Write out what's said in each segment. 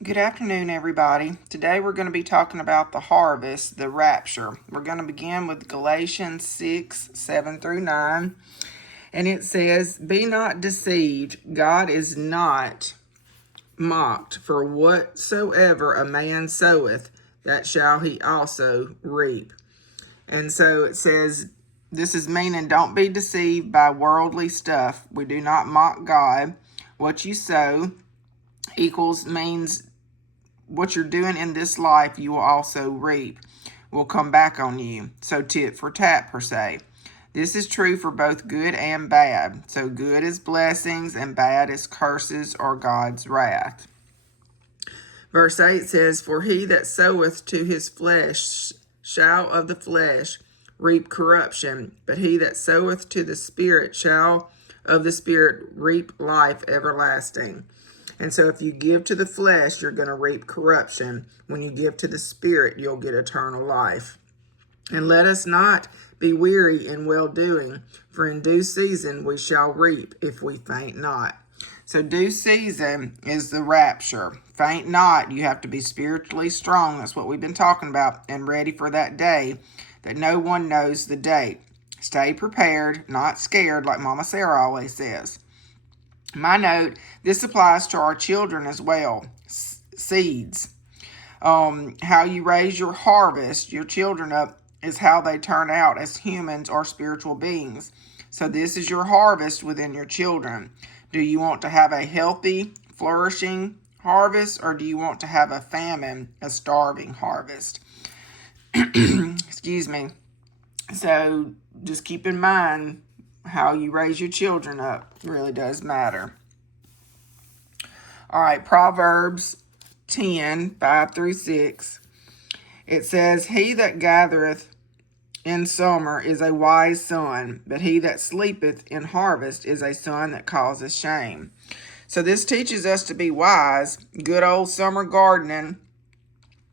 Good afternoon, everybody. Today we're going to be talking about the harvest, the rapture. We're going to begin with Galatians 6, 7 through 9. And it says, "Be not deceived, God is not mocked, for whatsoever a man soweth, that shall he also reap." And so it says, this is meaning don't be deceived by worldly stuff. We do not mock God. What you sow means what you're doing in this life, you will also reap, will come back on you. So tit for tat, per se. This is true for both good and bad. So good is blessings and bad is curses or God's wrath. Verse 8 says, "For he that soweth to his flesh shall of the flesh reap corruption, but he that soweth to the Spirit shall of the Spirit reap life everlasting." And so if you give to the flesh, you're going to reap corruption. When you give to the Spirit, you'll get eternal life. "And let us not be weary in well-doing, for in due season we shall reap if we faint not." So due season is the rapture. Faint not. You have to be spiritually strong. That's what we've been talking about. And ready for that day that no one knows the date. Stay prepared, not scared, like Mama Sarah always says. My note, this applies to our children as well. Seeds. How you raise your harvest, your children up, is how they turn out as humans or spiritual beings. So this is your harvest within your children. Do you want to have a healthy, flourishing harvest, or do you want to have a famine, a starving harvest? Excuse me. So just keep in mind, how you raise your children up really does matter. All right, Proverbs 10, 5 through 6. It says, "He that gathereth in summer is a wise son, but he that sleepeth in harvest is a son that causeth shame." So this teaches us to be wise. Good old summer gardening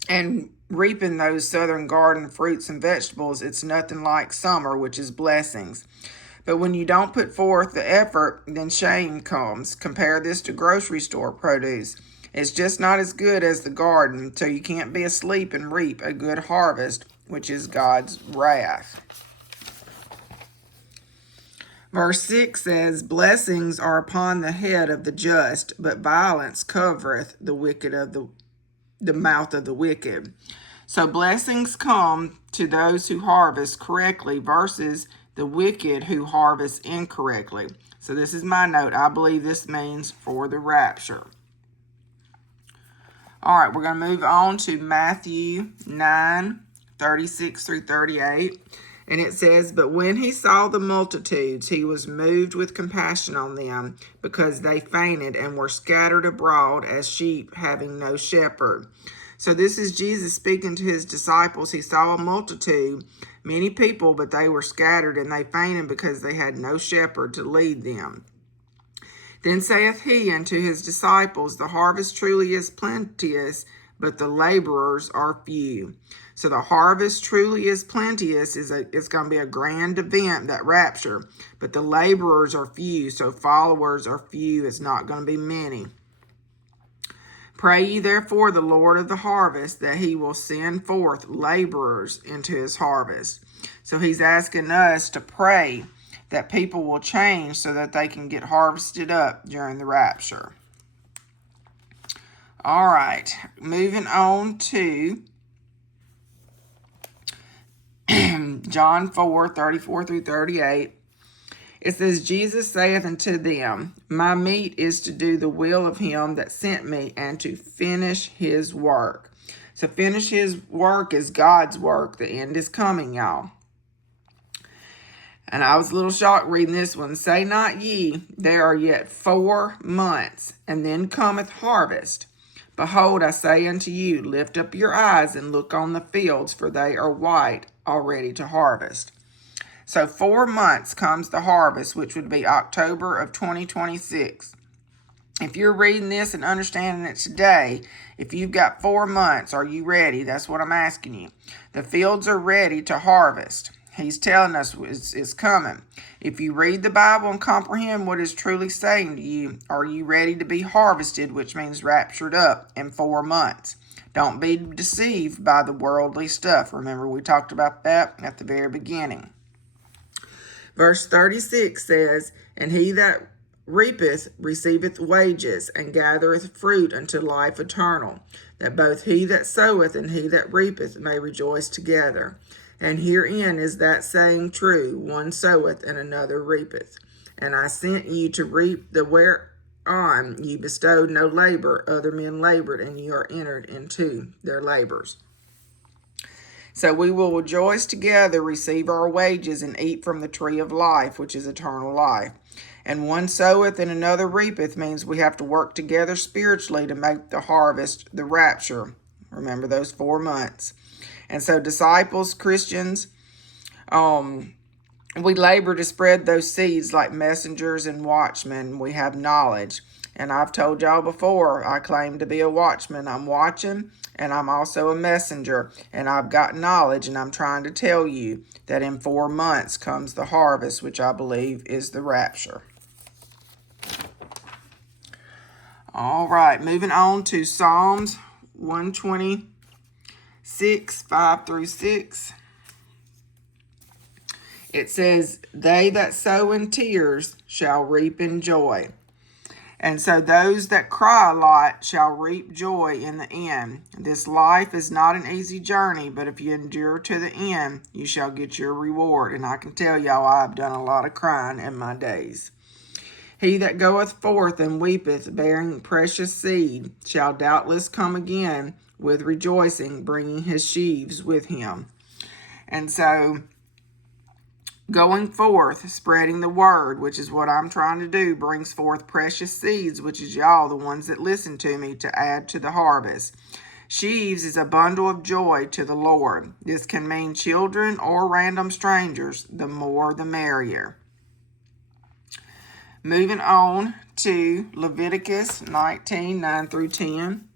and reaping those southern garden fruits and vegetables, it's nothing like summer, which is blessings. But when you don't put forth the effort, then shame comes. Compare this to grocery store produce. It's just not as good as the garden, so you can't be asleep and reap a good harvest, which is God's wrath. Verse 6 says, "Blessings are upon the head of the just, but violence covereth the mouth of the wicked." So blessings come to those who harvest correctly versus the wicked who harvest incorrectly. So this is my note. I believe this means for the rapture. All right, we're going to move on to Matthew 9, 36 through 38. And it says, "But when he saw the multitudes, he was moved with compassion on them, because they fainted and were scattered abroad as sheep having no shepherd." So this is Jesus speaking to his disciples. He saw a multitude, many people, but they were scattered, and they fainted because they had no shepherd to lead them. "Then saith he unto his disciples, The harvest truly is plenteous, but the laborers are few." So the harvest truly is plenteous. It's going to be a grand event, that rapture. But the laborers are few, so followers are few. It's not going to be many. "Pray ye therefore the Lord of the harvest, that he will send forth laborers into his harvest." So he's asking us to pray that people will change so that they can get harvested up during the rapture. All right, moving on to John 4, 34 through 38. It says, "Jesus saith unto them, My meat is to do the will of him that sent me, and to finish his work." So finish his work is God's work. The end is coming, y'all. And I was a little shocked reading this one. "Say not ye, there are yet 4 months, and then cometh harvest. Behold, I say unto you, lift up your eyes and look on the fields, for they are white, already to harvest." So 4 months comes the harvest, which would be October of 2026. If you're reading this and understanding it today, if you've got 4 months, are you ready? That's what I'm asking you. The fields are ready to harvest. He's telling us it's coming. If you read the Bible and comprehend what it's truly saying to you, are you ready to be harvested, which means raptured up, in 4 months? Don't be deceived by the worldly stuff. Remember, we talked about that at the very beginning. Verse 36 says, "And he that reapeth receiveth wages, and gathereth fruit unto life eternal, that both he that soweth and he that reapeth may rejoice together. And herein is that saying true, one soweth and another reapeth. And I sent you to reap the whereon ye bestowed no labor, other men labored, and ye are entered into their labors." So we will rejoice together, receive our wages, and eat from the tree of life, which is eternal life. And one soweth and another reapeth means we have to work together spiritually to make the harvest, the rapture. Remember those 4 months. And so disciples, Christians, we labor to spread those seeds like messengers and watchmen. We have knowledge. And I've told y'all before, I claim to be a watchman. I'm watching, and I'm also a messenger. And I've got knowledge, and I'm trying to tell you that in 4 months comes the harvest, which I believe is the rapture. All right, moving on to Psalms 126, 5 through 6. It says, "They that sow in tears shall reap in joy. And so those that cry a lot shall reap joy in the end. This life is not an easy journey, but if you endure to the end, you shall get your reward." And I can tell y'all I've done a lot of crying in my days. "He that goeth forth and weepeth, bearing precious seed, shall doubtless come again with rejoicing, bringing his sheaves with him." And so going forth, spreading the word, which is what I'm trying to do, brings forth precious seeds, which is y'all, the ones that listen to me, to add to the harvest. Sheaves is a bundle of joy to the Lord. This can mean children or random strangers. The more, the merrier. Moving on to Leviticus 19, 9 through 10.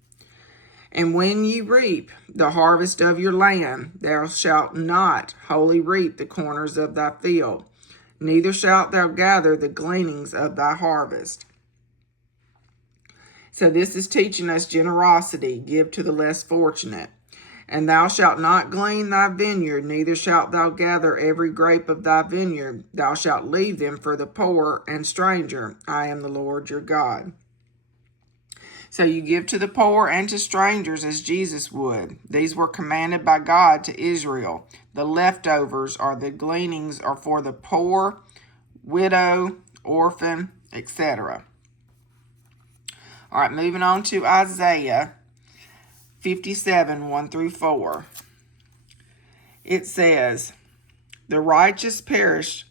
"And when ye reap the harvest of your land, thou shalt not wholly reap the corners of thy field, neither shalt thou gather the gleanings of thy harvest." So this is teaching us generosity, give to the less fortunate. "And thou shalt not glean thy vineyard, neither shalt thou gather every grape of thy vineyard. Thou shalt leave them for the poor and stranger. I am the Lord your God." So you give to the poor and to strangers as Jesus would. These were commanded by God to Israel. The leftovers, or the gleanings, are for the poor, widow, orphan, etc. All right, moving on to Isaiah 57, 1 through 4. It says, "The righteous perish,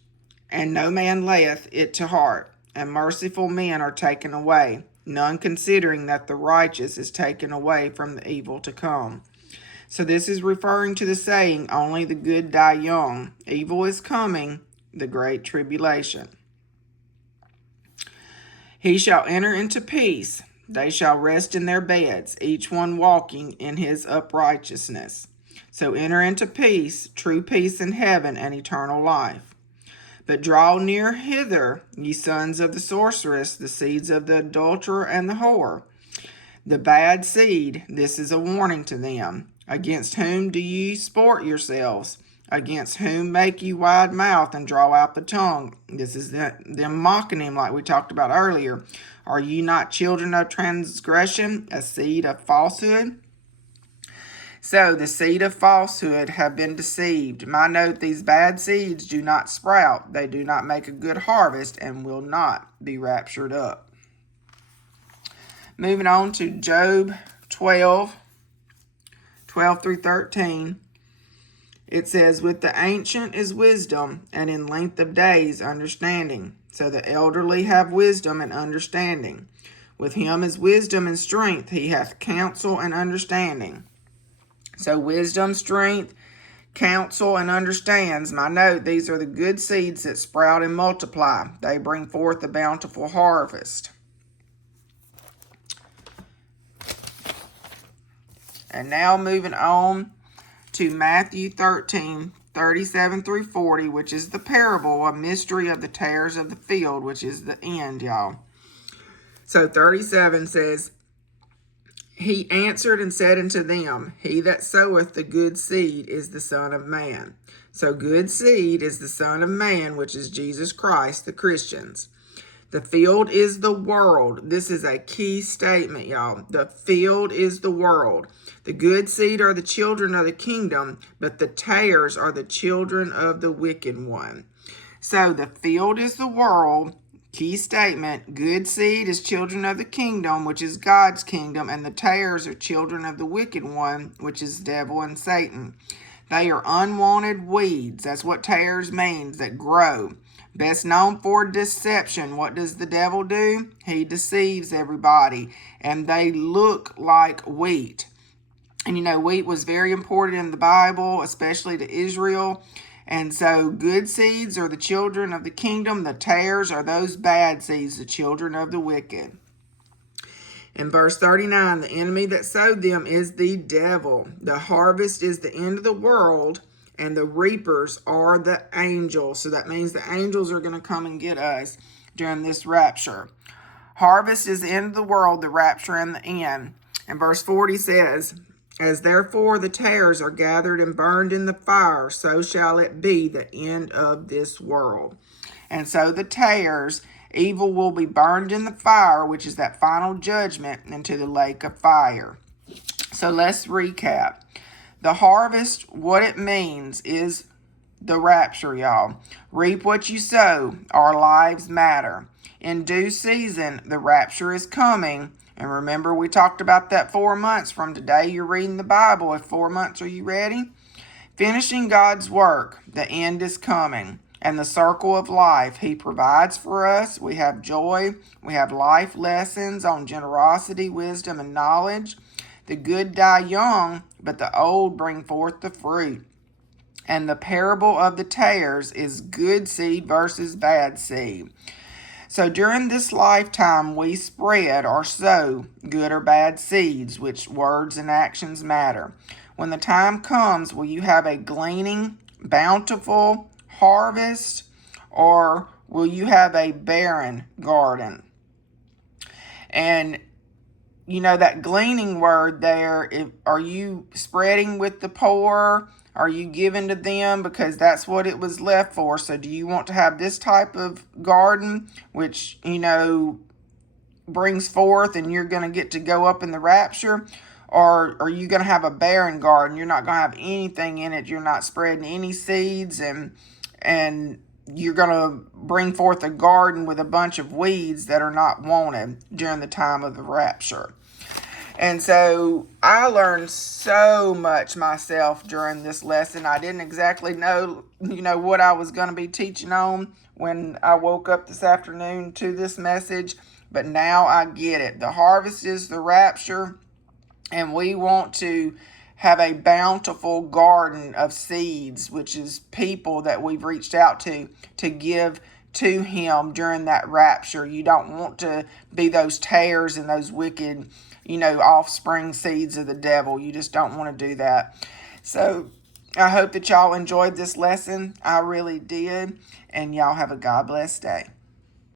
and no man layeth it to heart, and merciful men are taken away, none considering that the righteous is taken away from the evil to come." So this is referring to the saying, "Only the good die young." Evil is coming, the great tribulation. "He shall enter into peace. They shall rest in their beds, each one walking in his uprightness." So enter into peace, true peace in heaven and eternal life. "But draw near hither, ye sons of the sorceress, the seeds of the adulterer and the whore. The bad seed, this is a warning to them. Against whom do ye sport yourselves? Against whom make ye wide mouth and draw out the tongue?" This is them mocking him like we talked about earlier. "Are ye not children of transgression, a seed of falsehood?" So the seed of falsehood have been deceived. My note, these bad seeds do not sprout. They do not make a good harvest and will not be raptured up. Moving on to Job 12, 12 through 13. It says, "With the ancient is wisdom, and in length of days understanding. So the elderly have wisdom and understanding. With him is wisdom and strength. He hath counsel and understanding." So wisdom, strength, counsel, and understands. My note, these are the good seeds that sprout and multiply. They bring forth a bountiful harvest. And now moving on to Matthew 13, 37 through 40, which is the parable, a mystery of the tares of the field, which is the end, y'all. So 37 says, He answered and said unto them, He that soweth the good seed is the Son of Man. So good seed is the Son of Man, which is Jesus Christ, the Christians. The field is the world. This is a key statement, y'all. The field is the world. The good seed are the children of the kingdom, but the tares are the children of the wicked one. So the field is the world. Key statement, good seed is children of the kingdom, which is God's kingdom, and the tares are children of the wicked one, which is devil and Satan. They are unwanted weeds. That's what tares means, that grow. Best known for deception. What does the devil do? He deceives everybody, and they look like wheat. And you know, wheat was very important in the Bible, especially to Israel. And so good seeds are the children of the kingdom. The tares are those bad seeds, the children of the wicked. In verse 39, the enemy that sowed them is the devil. The harvest is the end of the world, and the reapers are the angels. So that means the angels are going to come and get us during this rapture. Harvest is the end of the world, the rapture and the end. And verse 40 says, As therefore the tares are gathered and burned in the fire, so shall it be the end of this world. And so the tares, evil will be burned in the fire, which is that final judgment, into the lake of fire. So let's recap. The harvest, what it means is the rapture, y'all. Reap what you sow. Our lives matter. In due season, the rapture is coming. And remember, we talked about that 4 months from today. You're reading the Bible. If 4 months, are you ready? Finishing God's work. The end is coming. And the circle of life He provides for us. We have joy. We have life lessons on generosity, wisdom, and knowledge. The good die young, but the old bring forth the fruit. And the parable of the tares is good seed versus bad seed. So during this lifetime, we spread or sow good or bad seeds, which words and actions matter. When the time comes, will you have a gleaning, bountiful harvest, or will you have a barren garden? And you know, that gleaning word there, are you spreading with the poor? Are you giving to them because that's what it was left for? So do you want to have this type of garden, which, you know, brings forth and you're going to get to go up in the rapture? Or are you going to have a barren garden? You're not going to have anything in it. You're not spreading any seeds, and you're going to bring forth a garden with a bunch of weeds that are not wanted during the time of the rapture. And so I learned so much myself during this lesson. I didn't exactly know, what I was going to be teaching on when I woke up this afternoon to this message. But now I get it. The harvest is the rapture, and we want to have a bountiful garden of seeds, which is people that we've reached out to give to Him during that rapture. You don't want to be those tares and those wicked, offspring seeds of the devil. You just don't want to do that. So I hope that y'all enjoyed this lesson. I really did. And y'all have a God bless day.